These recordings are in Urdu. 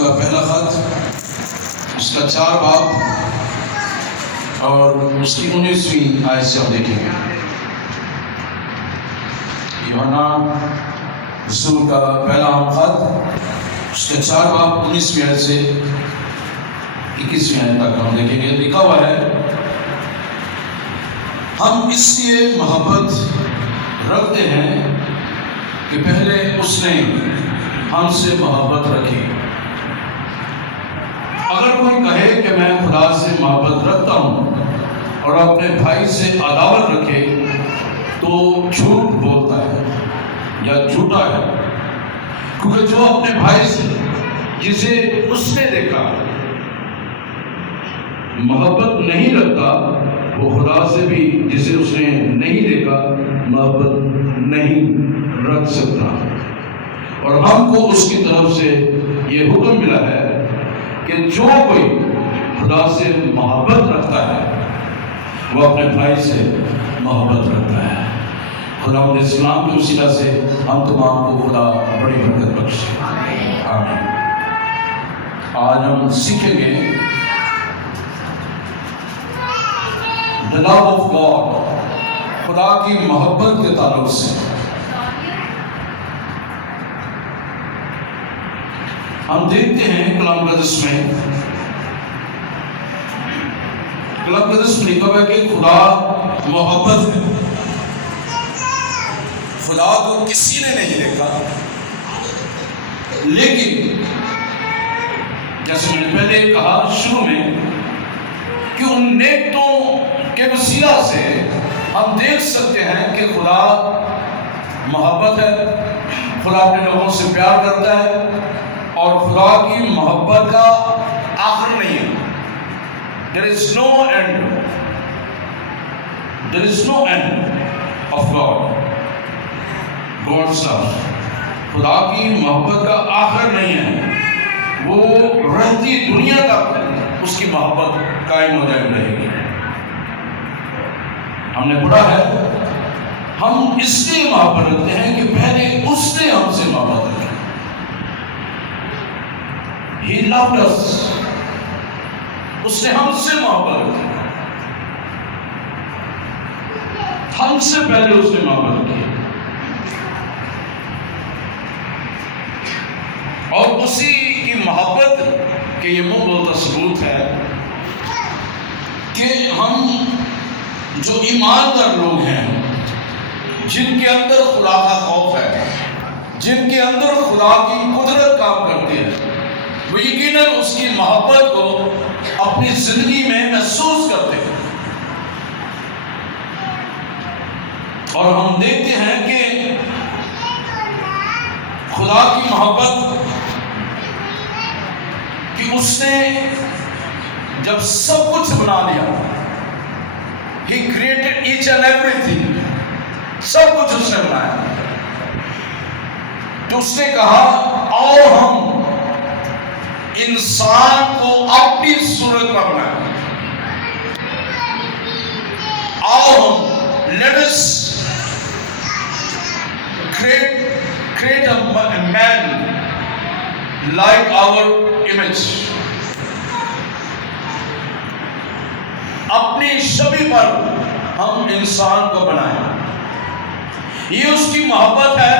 کا پہلا خط، اس کا 4 باب اور اس کی 19ویں آیت سے ہم دیکھیں گے۔ یوحنا رسول کا پہلا خط، اس کے 4 باب 19ویں آیت سے 21ویں آیت تک ہم دیکھیں گے۔ لکھا ہوا ہے، ہم اس لیے محبت رکھتے ہیں کہ پہلے اس نے ہم سے محبت رکھی۔ اگر کوئی کہے کہ میں خدا سے محبت رکھتا ہوں اور اپنے بھائی سے عداوت رکھے تو جھوٹ بولتا ہے یا جھوٹا ہے، کیونکہ جو اپنے بھائی سے جسے اس نے دیکھا محبت نہیں رکھتا، وہ خدا سے بھی جسے اس نے نہیں دیکھا محبت نہیں رکھ سکتا۔ اور ہم کو اس کی طرف سے یہ حکم ملا ہے کہ جو کوئی خدا سے محبت رکھتا ہے وہ اپنے بھائی سے محبت رکھتا ہے۔ خدا مجھے اسلام کے وسیلہ سے ہم تمام کو خدا بڑی برکت بخشے، آمین۔ آج ہم سیکھیں گے the love of God، خدا کی محبت کے تعلق سے۔ ہم دیکھتے ہیں کلام مقدس میں لکھا ہوا ہے کہ خدا محبت ہے۔ خدا کو کسی نے نہیں دیکھا، لیکن جیسے میں نے پہلے کہا شروع میں کہ ان نیکوں کے وسیلہ سے ہم دیکھ سکتے ہیں کہ خدا محبت ہے، خدا اپنے لوگوں سے پیار کرتا ہے، اور خدا کی محبت کا آخر نہیں ہے۔ There is no end of God's love۔ خدا کی محبت کا آخر نہیں ہے، وہ رہتی دنیا تک اس کی محبت قائم و دائم رہے گی۔ ہم نے پڑھا ہے، ہم اس لیے محبت رکھتے ہیں کہ پہلے اس نے ہم سے محبت رکھی۔ He loved us، اس نے ہم سے محبت رکھی، ہم سے پہلے اس نے محبت رکھی، اور اسی کی محبت کے یہ منہ بولتا ثبوت ہے کہ ہم جو ایماندار لوگ ہیں، جن کے اندر خدا کا خوف ہے، جن کے اندر خدا کی قدرت کام کرتی ہے، وہ یقیناً اس کی محبت کو اپنی زندگی میں محسوس کرتے ہیں۔ اور ہم دیکھتے ہیں کہ خدا کی محبت کہ اس نے جب سب کچھ بنا لیا، He created each and everything، سب کچھ اس نے بنایا، تو اس نے کہا آؤ ہم انسان کو اپنی صورت پر بنائیں، آؤ ہم let us create a man like our image، اپنی شبیہ پر ہم انسان کو بنائیں۔ یہ اس کی محبت ہے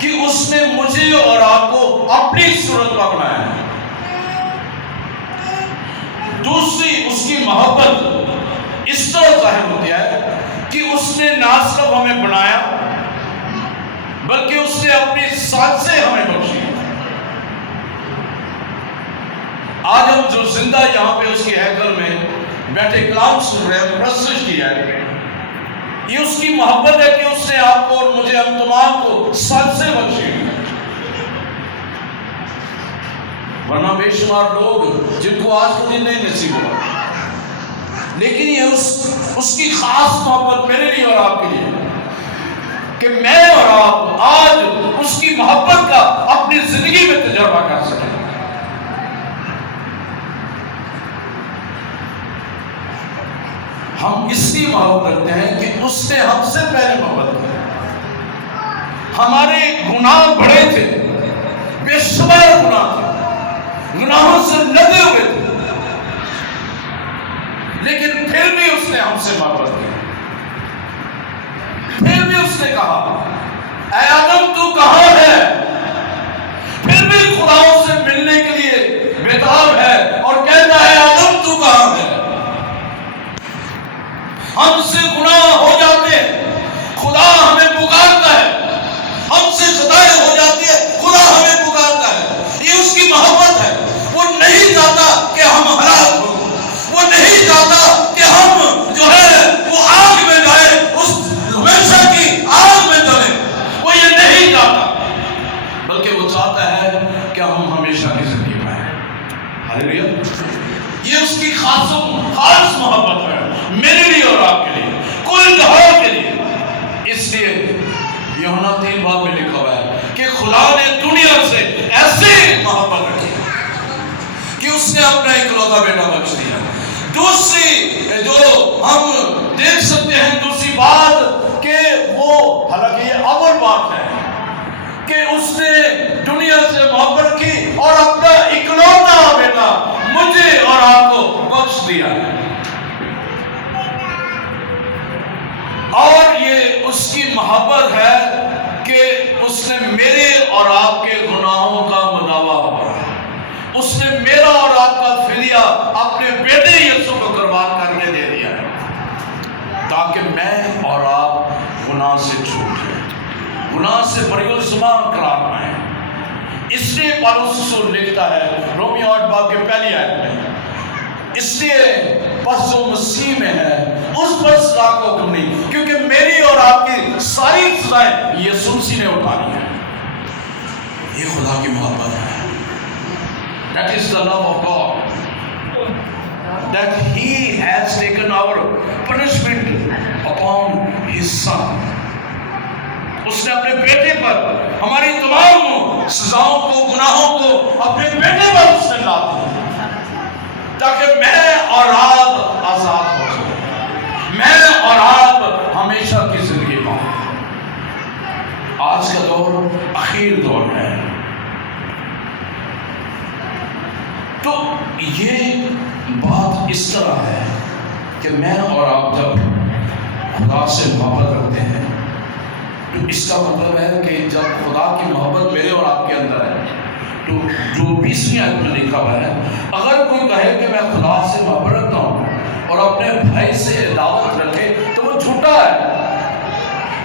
کہ اس نے مجھے اور آپ کو اپنی صورت پر بنایا ہے۔ دوسری اس کی محبت اس طرح ظاہر ہوتی ہے کہ اس نے نہ صرف ہمیں بنایا بلکہ اس نے اپنی ذات سے ہمیں بخشی۔ آج ہم جو زندہ یہاں پہ اس کے ہیکل میں بیٹھے کلام سن رہے ہیں، پرستش کی ہے، یہ اس کی محبت ہے کہ اس نے آپ کو اور مجھے ہم تمام کو ذات سے بخشی۔ ورنہ بے شمار لوگ جن کو آج کو دن نہیں نصیب ہوا، لیکن یہ اس کی خاص محبت میرے لیے اور آپ کے لیے کہ میں اور آپ آج اس کی محبت کا اپنی زندگی میں تجربہ کر سکیں۔ ہم اس لیے محبت کرتے ہیں کہ اس نے ہم سے پہلے محبت کی۔ ہمارے گناہ بڑے تھے، بے شمار گناہ تھے، خطاب ہے اور کہتا ہے آدم تو کہاں ہے؟ ہم سے گناہ ہو جاتے ہیں، خدا ہمیں پکارتا ہے، ہم سے خطائیں ہو جاتی ہے، خدا ہمیں پکارتا ہے۔ یہ اس کی محبت ہے، وہ نہیں چاہتا کہ ہم ہلاک ہوں، وہ نہیں چاہتا کہ ہم جو ہے وہ آگ میں جائیں، اس ہمیشہ کی آگ میں جلیں، وہ یہ نہیں چاہتا، بلکہ وہ چاہتا ہے کہ ہم ہمیشہ کی زندگی پائیں۔ ہاللیلویا! یہ اس کی خاص محبت ہے میرے لیے اور آپ کے لیے، کل جہان کے لیے۔ اس لیے یوحنا 3 میں لکھا ہوا ہے کہ خدا نے دنیا سے ایسی محبت رکھی کہ اس نے اپنا اکلوتا بیٹا بخش دیا۔ دوسری جو ہم دیکھ سکتے ہیں، دوسری بات کہ وہ، حالانکہ یہ اول بات ہے کہ اس نے دنیا سے محبت کی اور اپنا اکلوتا بیٹا مجھے اور آپ کو بخش دیا، اور یہ اس کی محبت ہے کہ اس نے میرے اور آپ کے گناہوں کا مداوع ہوا، اس نے میرا اور آپ کا فدیہ اپنے بیٹے یسوع کو قربان کر کے دے دیا ہے، تاکہ میں اور آپ گناہ سے چھوٹ جائیں، گناہ سے بری الزمان قرار پائیں۔ اس لیے پالوس رسول لکھتا ہے رومیو 8 کے پہلی آیت میں، اس لیے پس جو مسیح میں ہے اس پر سزا کو حکم نہیں، کیونکہ میری اور آپ کی ساری سزائیں یسوع مسیح نے اٹھانی ہے۔ یہ خدا کی محبت ہے۔ That is the love of God, that He has taken our punishment upon His Son۔ اس نے اپنے بیٹے پر ہماری تمام سزاؤں کو، گناہوں کو اپنے بیٹے پر اس نے لا دیا، تاکہ میں اور آپ آزاد ہو جائیں، میں اور آپ ہمیشہ کی زندگی پائیں۔ آج کا دور اخیر دور ہے، تو یہ بات اس طرح ہے کہ میں اور آپ جب خدا سے محبت رکھتے ہیں تو اس کا مطلب ہے کہ جب خدا کی محبت میرے اور آپ کے اندر ہے تو جو 20ویں آیت میں لکھا ہوا ہے، اگر کوئی کہے کہ میں خدا سے محبت رکھتا ہوں اور اپنے بھائی سے عداوت رکھے تو وہ جھوٹا ہے۔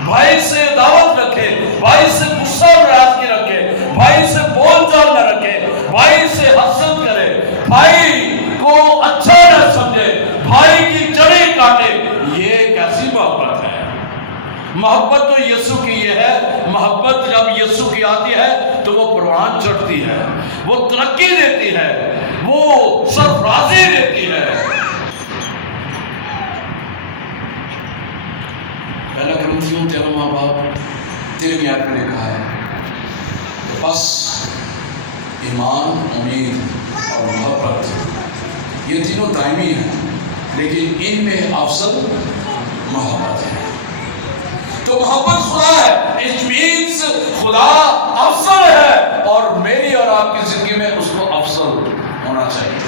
بھائی سے عداوت رکھے، بھائی سے غصہ ناراضگی رکھے، بھائی سے بول چال نہ رکھے، بھائی سے حسد کرے، بھائی کو اچھا نہ سمجھے، بھائی کی جڑیں کاٹے، یہ کیسی محبت ہے؟ محبت تو یسوع کی یہ ہے، محبت جب یسوع کی آتی ہے تو وہ پروان چڑھتی ہے، وہ ترقی دیتی ہے، وہ سرفرازی دیتی ہے۔ پہلا کرنتھیوں 13 آیت میں لکھا ہے کہ بس ایمان، امید اور محبت یہ تینوں دائمی ہیں، لیکن ان میں افضل محبت ہے۔ تو محبت خدا ہے، it means خدا افضل ہے، اور میری اور آپ کی زندگی میں اس کو افضل ہونا چاہیے۔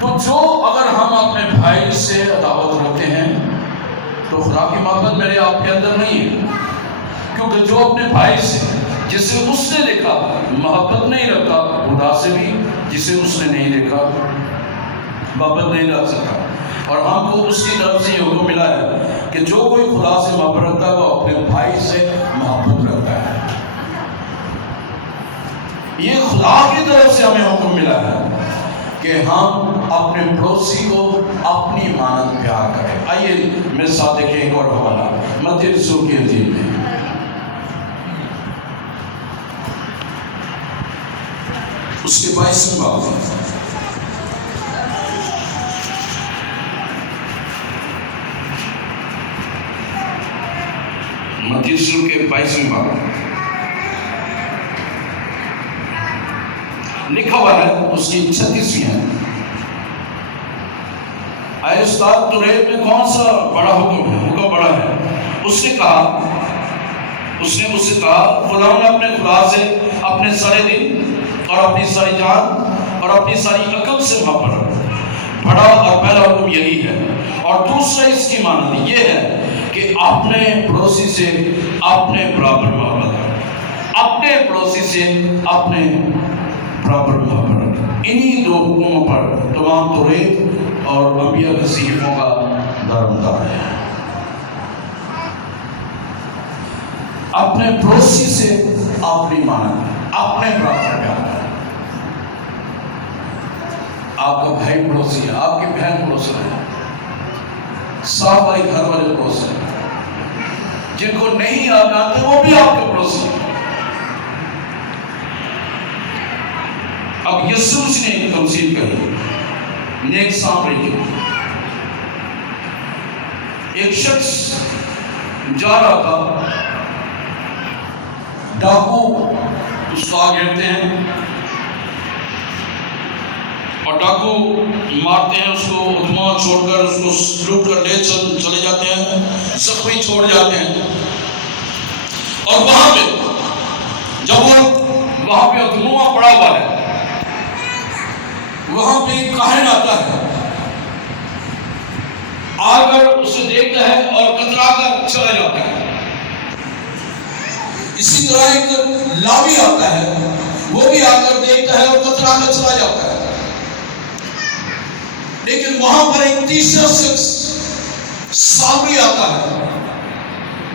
تو جو اگر ہم اپنے بھائی سے عداوت رکھتے ہیں تو خدا کی محبت میرے آپ کے اندر نہیں ہے، کیونکہ جو اپنے بھائی سے جسے اس نے دیکھا محبت نہیں رکھتا، خدا سے بھی جسے اس نے نہیں دیکھا محبت نہیں رکھ سکتا۔ اور ہم کو اس کی طرف سے یہ حکم ملا ہے کہ جو کوئی خدا سے محبت رکھتا ہے وہ اپنے بھائی سے محبت رکھتا ہے۔ یہ خدا کی طرف سے ہمیں حکم ملا ہے کہ ہم اپنے پڑوسی کو اپنی مانند پیار کریں۔ آئیے میرے ساتھ دیکھیں ایک اور حوالہ متی رسول کی انجیل میں، اس کے 22ویں باب، متی رسول کے 22ویں باب لکھا ہوا ہے، اس کی 36ویں ہے، اے استاد توریت میں کون سا بڑا حکم ہے؟ حکم بڑا ہے۔ اس نے مجھ سے کہا خدا نے اپنے خدا سے اپنے سارے دل اور اپنی ساری جان اور اپنی ساری عقل سے محبت رکھو۔ بڑا اور پہلا حکم یہی ہے، اور دوسرا اس کی مانند یہ ہے کہ اپنے پڑوسی سے اپنے برابر محبت رکھو، اپنے پڑوسی سے اپنے برابر محبت، انہی دو حکموں پر تمام توریت اور انبیاء کے صحیفوں کا دارمدار ہے۔ اپنے پڑوسی سے آپ نہیں مانا، اپنے برابر پیار کریں۔ آپ کا بھائی پڑوسی ہے، آپ کی بہن پڑوسی ہے، صاحب بھائی گھر والے پڑوسی ہیں، جن کو نہیں یاد آتے وہ بھی آپ کے پڑوسی ہیں۔ اب یسوع نے ایک تمثیل کہی نیک سامری کی۔ ایک شخص جا رہا تھا، ڈاکو اس کو آ گھیرتے ہیں اور ڈاکو مارتے ہیں، اس کو ادھما چھوڑ کر اس کو لوٹ کر لے چلے جاتے ہیں، زخمی چھوڑ جاتے ہیں۔ اور وہاں پہ جب وہاں پہ ادھما پڑا ہوا ہے، وہاں پہ ایک کاہن آتا ہے، آ کر اسے دیکھتا ہے اور کترا کر چلا جاتا ہے۔ اسی طرح ایک لاوی آتا ہے، وہ بھی آ کر دیکھتا ہے اور کترا کر چلا جاتا ہے۔ لیکن وہاں پر ایک تیسرا شخص سامری آتا ہے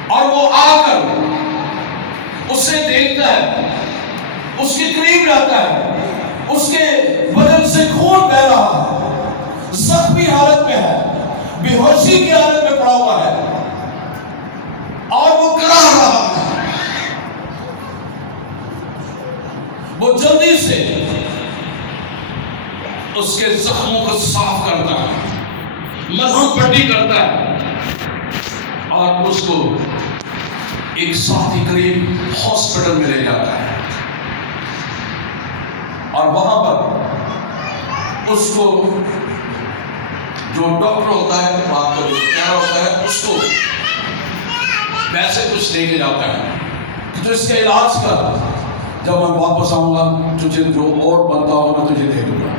اور وہ آ کر اسے دیکھتا ہے، اس کے قریب رہتا ہے، اس کے بدن سے خون بہ رہا ہے، زخمی حالت میں ہے، بے ہوشی کی حالت میں پڑا ہوا ہے اور وہ کرا رہا ہے۔ وہ جلدی سے اس کے زخموں کو صاف کرتا ہے، مرہم پٹی کرتا ہے اور اس کو ایک ساتھ ہی قریب ہاسپٹل میں لے جاتا ہے اور وہاں پر اس کو جو ڈاکٹر ہوتا ہے، وہاں پر جو کیئر ہوتا ہے، اس کو پیسے کچھ دے کے جاتا ہے کہ تو اس کے علاج کر، جب میں واپس آؤں گا تجھے جو اور بنتا ہوگا میں تجھے دے دوں گا۔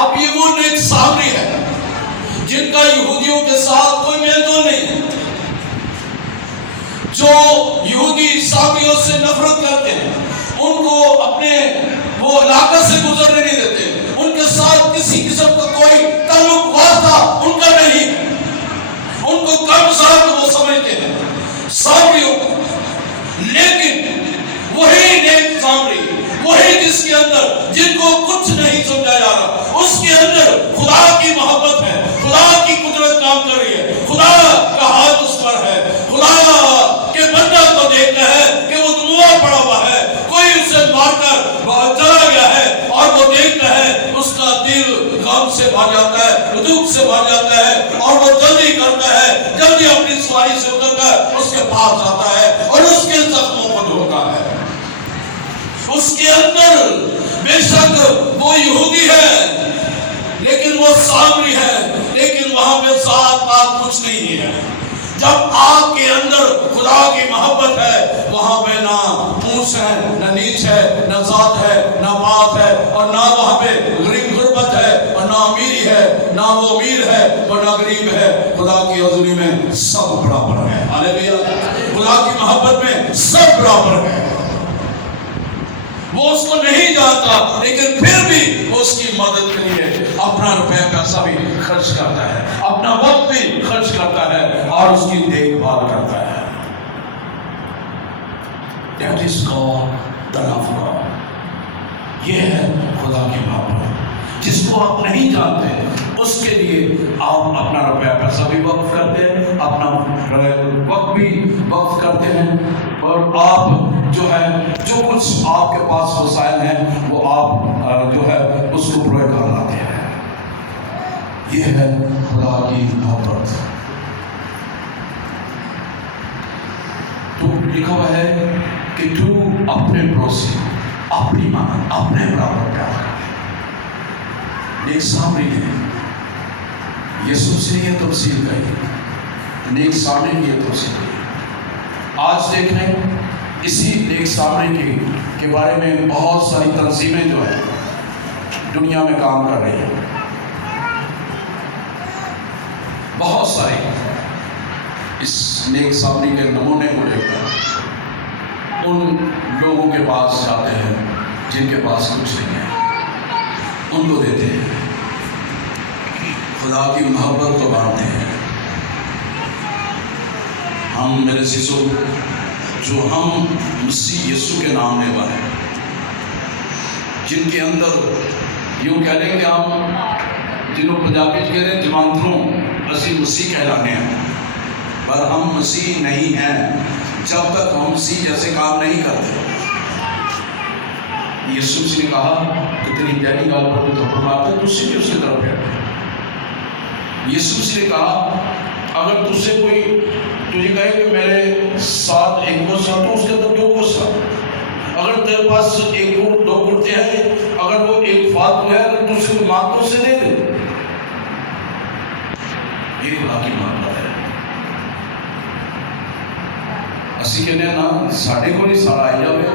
اب یہ وہ نیک سامری ہے جن کا یہودیوں کے ساتھ کوئی میل جول نہیں ہے، جو یہودی سامریوں سے نفرت کرتے ہیں، ان کو اپنے وہ علاقہ سے گزرنے نہیں دیتے، ان کے ساتھ کسی قسم کا کوئی تعلق واسطہ ان کا نہیں ہے، ان کو کم ذات وہ سمجھتے ہیں سامریوں کو۔ لیکن وہی نیک سامری، وہی جس کے اندر جن کو کچھ نہیں سمجھا جا رہا، اس کے اندر خدا کی محبت ہے، خدا کی قدرت کام کر رہی ہے، خدا کا ہاتھ اس پر ہے، خدا کے بندہ کو دیکھتا ہے کہ وہ دموع پڑا ہوا ہے، کوئی اسے مار کر چلا گیا ہے اور وہ دیکھتا ہے، اس کا دل غم سے بھر جاتا ہے، دکھ سے بھر جاتا ہے اور وہ جلدی کرتا ہے، جلدی اپنی سواری سے اتر کر اس کے پاس جاتا ہے اور اس کے زخموں کو دھوتا ہے۔ اس کے اندر بے شک وہ یہودی ہے لیکن وہ سامری ہے، لیکن وہاں پہ ذات پات کچھ نہیں ہے۔ جب آپ کے اندر خدا کی محبت ہے، وہاں پہ نہ اونچ ہے، نہ نیچ ہے، نہ ذات ہے، نہ بات ہے، اور نہ وہاں پہ غربت ہے اور نہ امیری ہے، نہ وہ امیر ہے اور نہ غریب ہے۔ خدا کی حضوری میں سب برابر ہے۔ ہاللیلویا! خدا کی محبت میں سب برابر ہے۔ وہ اس کو نہیں جانتا لیکن پھر بھی وہ اس کی مدد کے لیے اپنا روپے پیسہ بھی خرچ کرتا ہے، اپنا وقت بھی خرچ کرتا ہے اور اس کی دیکھ بھال کرتا ہے۔ That is called the love of God۔ یہ ہے خدا کی محبت۔ جس کو آپ نہیں جانتے اس کے لیے آپ اپنا روپیہ پیسہ بھی وقف کرتے ہیں، اپنا وقت بھی وقف کرتے ہیں، اور آپ جو ہے جو کچھ آپ کے پاس وسائل ہیں وہ آپ جو ہے اس کو پرووائڈ کر لاتے ہیں۔ یہ ہے خدا کی محبت۔ تو لکھا ہوا ہے کہ تو اپنے پڑوسی اپنی مانند اپنے برابر پیار کر۔ نیک سامری نے یسوع سے یہ تفصیل کہی، نیک سامری کی یہ تفصیل کہی۔ آج دیکھ رہے ہیں اسی نیک سامری کے بارے میں بہت ساری تنظیمیں جو ہیں دنیا میں کام کر رہی ہیں، بہت ساری اس نیک سامری کے نمونے کو لے کر ان لوگوں کے پاس جاتے ہیں جن کے پاس کچھ نہیں ہے ان کو دیتے ہیں، خدا کی محبت کو بانٹتے ہیں۔ ہم میرے عزیزو جو ہم مسیح یسوع کے نام لے والے ہیں، جن کے اندر یوں کہہ لیں کہ ہم جنہوں پنجابی کہہ رہے ہیں جمانتروں اسی مسیح کہلانے ہیں، پر ہم مسیح نہیں ہیں جب تک ہم مسیح جیسے کام نہیں کرتے۔ یسوع مسیح نے کہا کہ تیری پہلی گال پر تو تھپڑ مارتا ہے، تو اس سے بھی اس کی طرف ہے۔ یسوع مسیح نے کہا اگر تجھ سے کوئی تجھے کہے کہ میرے ساتھ ایک غصہ تو اس کے اندر دو غصہ، اگر تیرے پاس ایک دو کرتے ہیں، اگر وہ ایک فاتو ہے، اگر تجھ سے کوئی مانگ تو اسے دے دے۔ یہ خدا کی محبت ہے۔ اسی کہنے نا ساڑھے کو نہیں سارا آئی جاوے،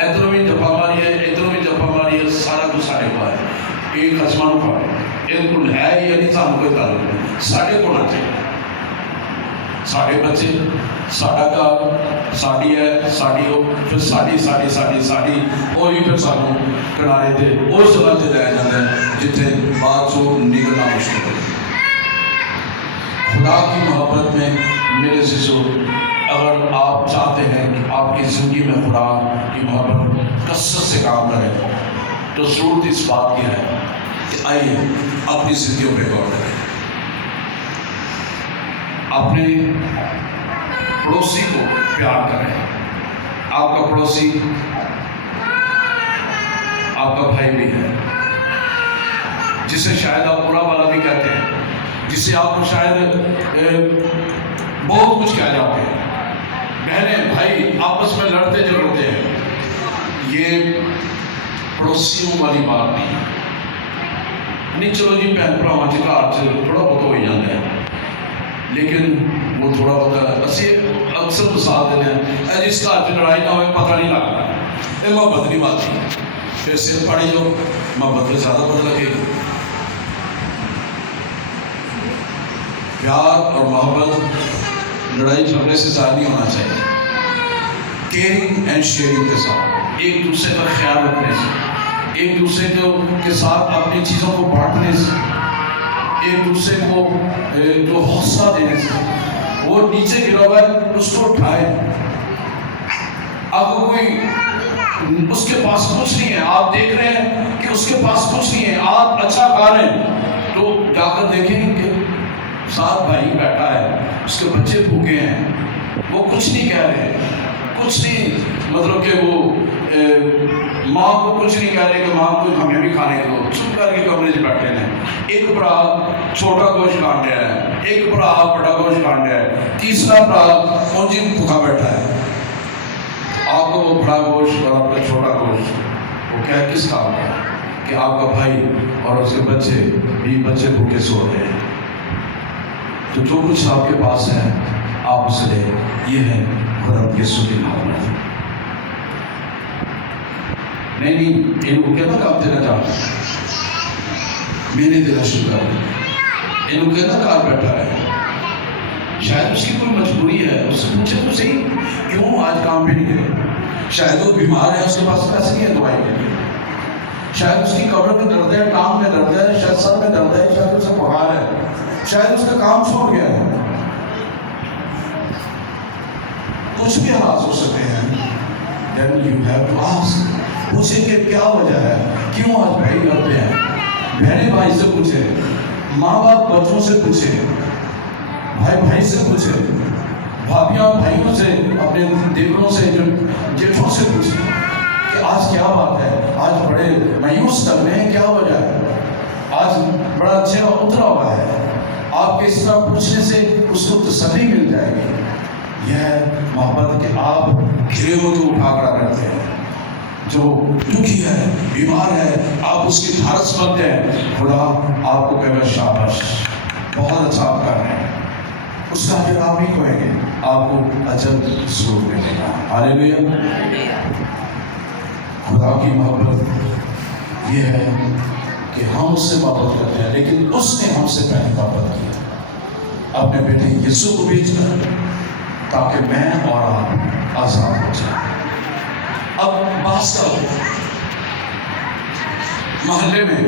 ادھر بھی جپا ماری ہے، ادھر بھی جپا ماری ہے، سارا کچھ ساڑھے کو ہے۔ ایک خسمان کو ہے، ایک کل ہے یا نہیں سانو کوئی تعلق نہیں، ساڑھے کو نہ چاہیے۔ ساڑھے بچے ساڑھا کا ساڑھی ہے، ساڑھی ہو، پھر ساڑھی وہی پھر سانو کنارے تھے اس جگہ سے لے جاتے ہیں جتنے بات سو نکلنا مشکل ہے۔ خدا کی محبت میں میرے عزیزو اگر آپ چاہتے ہیں کہ آپ کی زندگی میں خدا کی محبت کثرت سے کام کرے تو ضرورت اس بات کی ہے کہ آئیے اپنی زندگیوں پہ غور کریں، اپنے پڑوسی کو پیار کریں۔ آپ کا پڑوسی آپ کا بھائی بھی ہے، جسے شاید آپ برا والا بھی کہتے ہیں، جسے آپ کو شاید بہت کچھ کہہ جاتے ہیں، بہنیں بھائی آپس میں لڑتے جھگڑتے ہیں، یہ پڑوسیوں والی بات نہیں ہے۔ نہیں چلو جی بہن بھراواں چ گھر چ تھوڑا بہت ہو جاتا ہے، لیکن وہ تھوڑا بہت اسی اکثر مثال دیتے ہیں جس گھر چ لڑائی نہ ہوئے پتہ نہیں لگتا، یہ محبت نہیں بات، پھر سر پاڑی جاؤ محبت میں زیادہ پتہ لگے گا۔ پیار اور محبت لڑائی جھگڑے سے زیادہ نہیں ہونا چاہیے، کیئرنگ اینڈ شیئرنگ کے ساتھ، ایک دوسرے کا خیال رکھنے سے، ایک دوسرے کے ساتھ اپنی چیزوں کو بانٹنے سے، ایک دوسرے کو جو حوصلہ دینے سے، وہ نیچے گرا ہوا ہے اس کو اٹھائے۔ اب کوئی اس کے پاس کچھ نہیں ہے، آپ دیکھ رہے ہیں کہ اس کے پاس کچھ نہیں ہے، آپ اچھا کھا رہے ہیں تو جا کر دیکھیں کہ ساتھ بھائی بیٹھا ہے، اس کے بچے بھوکے ہیں، وہ کچھ نہیں کہہ رہے، کچھ نہیں مطلب کہ وہ ماں کو کچھ نہیں کہہ رہے کہ ماں کو ہمیں بھی کھانے دو، چپ کر کے کمرے سے بیٹھے ہیں۔ ایک برا چھوٹا گوشت کھان رہا ہے، ایک برا بڑا گوشت کھان رہا ہے، تیسرا برا اونجی بھوکا بیٹھا ہے۔ آپ کو وہ بڑا گوشت اور آپ کا چھوٹا گوشت وہ کیا کس کام کا ہے کہ آپ کا بھائی اور اس کے بچے بھوکے سو رہے ہیں، تو جو کچھ آپ کے پاس ہے آپ اسے لیں۔ یہ ہے خدا یسوع کی محبت۔ نہیں ان کو کہنا کام دینا چاہتا میں نے دینا شروع کر دیا، ان کو کہنا کار بیٹھا ہے، شاید اس کی کوئی مجبوری ہے، اس سے پوچھے تو صحیح کیوں آج کام پہ نہیں گئے، شاید وہ بیمار ہے، اس کے پاس پیسے نہیں ہے دوائی کے لیے، شاید اس کی کمر میں درد ہے، ٹانگ میں درد ہے، شاید سر میں درد ہے، شاید اسے بخار ہے، شاید اس کا کام چھوڑ گیا ہے، کچھ بھی حالات ہو سکتے ہیں۔ Then you have to ask، پوچھیں کہ کیا وجہ ہے، کیوں آج بھائی لڑتے ہیں، بہنیں بھائی سے پوچھے، ماں باپ بچوں سے پوچھے، بھائی بھائی سے پوچھے، بھابیاں بھائیوں سے، اپنے دیوروں سے، جیٹھوں سے پوچھے کہ آج کیا بات ہے، آج بڑے مایوس لگ رہے ہیں، کیا وجہ ہے، آج بڑا اچھا اترا ہوا ہے۔ آپ کے اس طرح پوچھنے سے اس کو تسلی مل جائے گی۔ یہ ہے محبت کہ آپ گھرے ہو تو اٹھا کر کرتے ہیں، جو دکھی ہے، بیمار ہے، آپ اس کی دھارس بنتے ہیں، خدا آپ کو کہے گا شاباش، بہت اچھا آپ کر رہے ہیں، اس کا اجر آپ نہیں کہیں گے، آپ کو اجر ضرور ملے گا۔ ہاللیلویا۔ خدا کی محبت یہ ہے کہ ہم اس سے محبت کرتے ہیں، لیکن اس نے ہم سے پہلے محبت کی، اپنے بیٹے یسوع کو بھیج کر، تاکہ میں اور آپ آزاد ہو جائیں۔ اب بعض کا محلے میں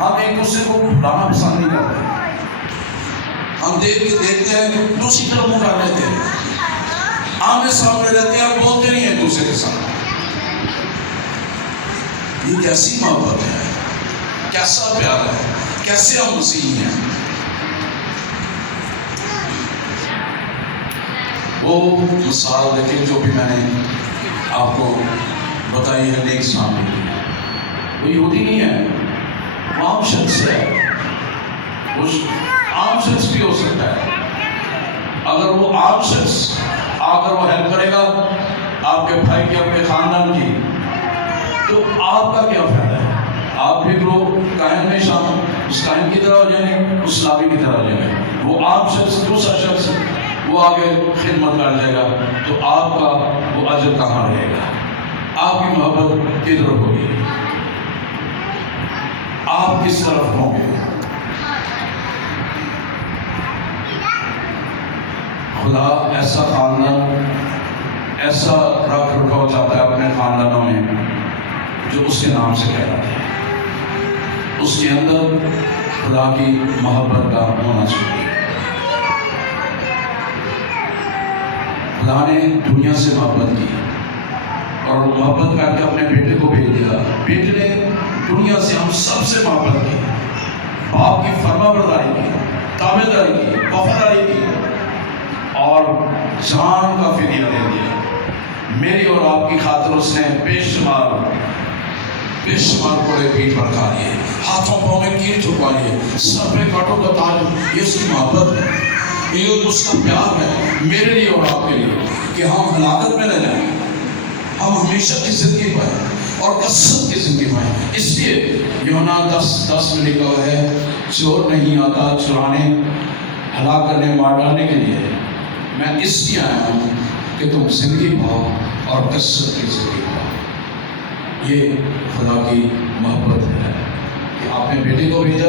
ہم ایک دوسرے کو بلانا پسند نہیں کرتے، ہم دیکھتے ہیں دوسری طرف منہ کر لیتے ہیں، آمنے سامنے رہتے ہیں، ہم بولتے نہیں ہیں ایک دوسرے کے ساتھ۔ یہ کیسی محبت ہے، کیسا پیار ہے، کیسے ہم مسیحی ہیں۔ وہ مثال دیکھیں جو بھی میں نے آپ کو بتائی ہے نیک سامنے، وہ یہودی نہیں ہے، وہ عام شخص ہے، وہ عام شخص بھی ہو سکتا ہے۔ اگر وہ عام شخص آ کر وہ ہیلپ کرے گا آپ کے بھائی کی، اپنے خاندان کی، تو آپ کا کیا فائدہ ہے؟ آپ بھی وہ کاہن میں شامل، اس کاہن کی طرح ہو جائیں گے، اس نبی کی طرح ہو جائیں گے۔ وہ عام شخص، دوسرا شخص وہ آگے خدمت کر جائے گا، تو آپ کا وہ اجر کہاں رہے گا؟ آپ کی محبت کس طرف ہوگی؟ آپ کس طرف ہوں گے؟ خدا ایسا خاندان، ایسا رکھ رکھاؤ چاہتا ہے اپنے خاندانوں میں جو اس کے نام سے کہلاتا ہے، اس کے اندر خدا کی محبت کا ہونا چاہیے۔ خدا نے دنیا سے محبت کی اور محبت کر کے اپنے بیٹے کو بھیج دیا۔ بیٹے نے دنیا سے، ہم سب سے محبت کی، باپ کی فرما برداری کی، تابع داری کی، وفاداری کی اور جان کا فدیہ دے دیا۔ میری اور آپ کی خاطر اس نے بے شمار کوڑے پیٹھ پر کھا لیے، ہاتھوں پاؤں میں کیل چھپا لیے، سر پہ کانٹوں کا تاج۔ یہ اس کی محبت ہے، یہ اس کا پیار ہے میرے لیے اور آپ کے لیے، کہ ہم ہلاکت میں نہ جائیں، ہم ہمیشہ کی زندگی پائیں اور کثرت کی زندگی پائیں۔ اس لیے یوحنا 10:10 میں لکھا ہوا ہے، چور نہیں آتا چرانے، ہلاک کرنے، مار ڈالنے کے لیے، میں اس لیے آیا ہوں کہ تم زندگی پاؤ اور کثرت کی زندگی پاؤ۔ یہ خدا کی محبت ہے کہ آپ نے بیٹے کو بھیجا،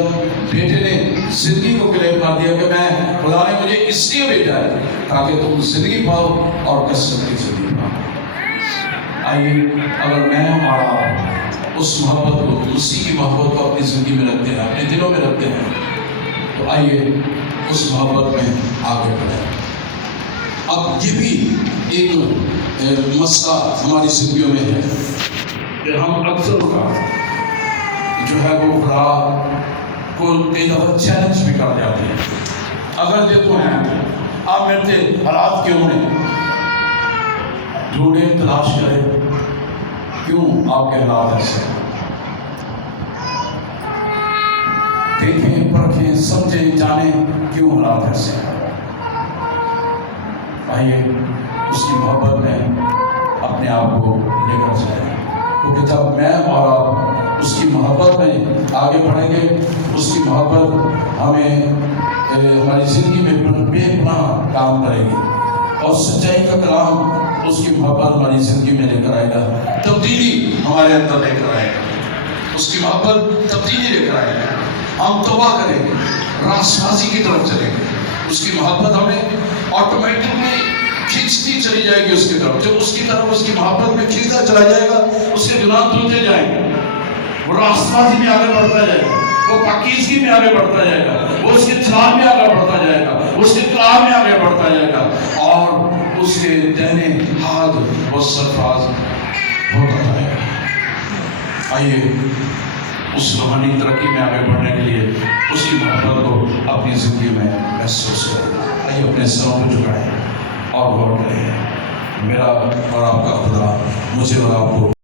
بیٹے نے زندگی کو کلیم کر دیا کہ میں، خدا نے مجھے اس لیے بھیجا ہے تاکہ تم زندگی پاؤ اور کثرت کی زندگی پاؤ۔ آئیے، اگر میں اور آپ اس محبت کو، اسی کی محبت کو اپنی زندگی میں رکھتے ہیں، اپنے دلوں میں رکھتے ہیں، تو آئیے اس محبت میں آگے بڑھیں۔ اب یہ بھی ایک مسئلہ ہماری زندگیوں میں ہے کہ ہم اکثر جو ہے وہ خدا کو کئی دفعہ چیلنج بھی کر جاتے ہیں۔ اگر دیکھو ہیں آپ میرے حالات کیوں ہیں، ڈھونڈیں، تلاش کریں، کیوں آپ کے حالات ایسے ہیں، دیکھیں، پرکھیں، سمجھیں، جانیں کیوں حالات ایسے ہیں۔ آئیے اس کی محبت میں اپنے آپ کو لے کر جائیں، کیونکہ جب میں اور آپ اس کی محبت میں آگے بڑھیں گے، اس کی محبت ہمیں ہماری زندگی میں بے پناہ کام کرے گی، اور سچائی کا کلام اس کی محبت ہماری زندگی میں لے کر آئے گا، تبدیلی ہمارے اندر لے کر آئے گا، اس کی محبت تبدیلی لے کر آئے گا۔ ہم توبہ کریں گے، راست بازی کی طرف چلیں گے، اس کی محبت ہمیں آٹومیٹکلی کھینچتی چلی جائے گی اس کی طرف۔ جب اس کی طرف اس کی محبت میں کھینچتا چلا جائے گا، اس کے گناہ دھلتے جائیں گے، وہ راست بازی میں آگے بڑھتا جائے گا، وہ پاکیزگی میں آگے بڑھتا جائے گا، وہ اس کے چلان میں آگے بڑھتا جائے گا، وہ اس کے کلام میں آگے بڑھتا جائے گا، اور اس کے دہنے ہاتھ وہ سرفراز ہوتا جائے گا۔ آئیے اس روحانی ترقی میں آگے بڑھنے کے لیے اس کی محبت کو اپنی زندگی میں محسوس کریں۔ آئیے اپنے سروں کو جھکائیں اور غور کریں۔ میرا اور آپ کا خدا مجھے اور آپ کو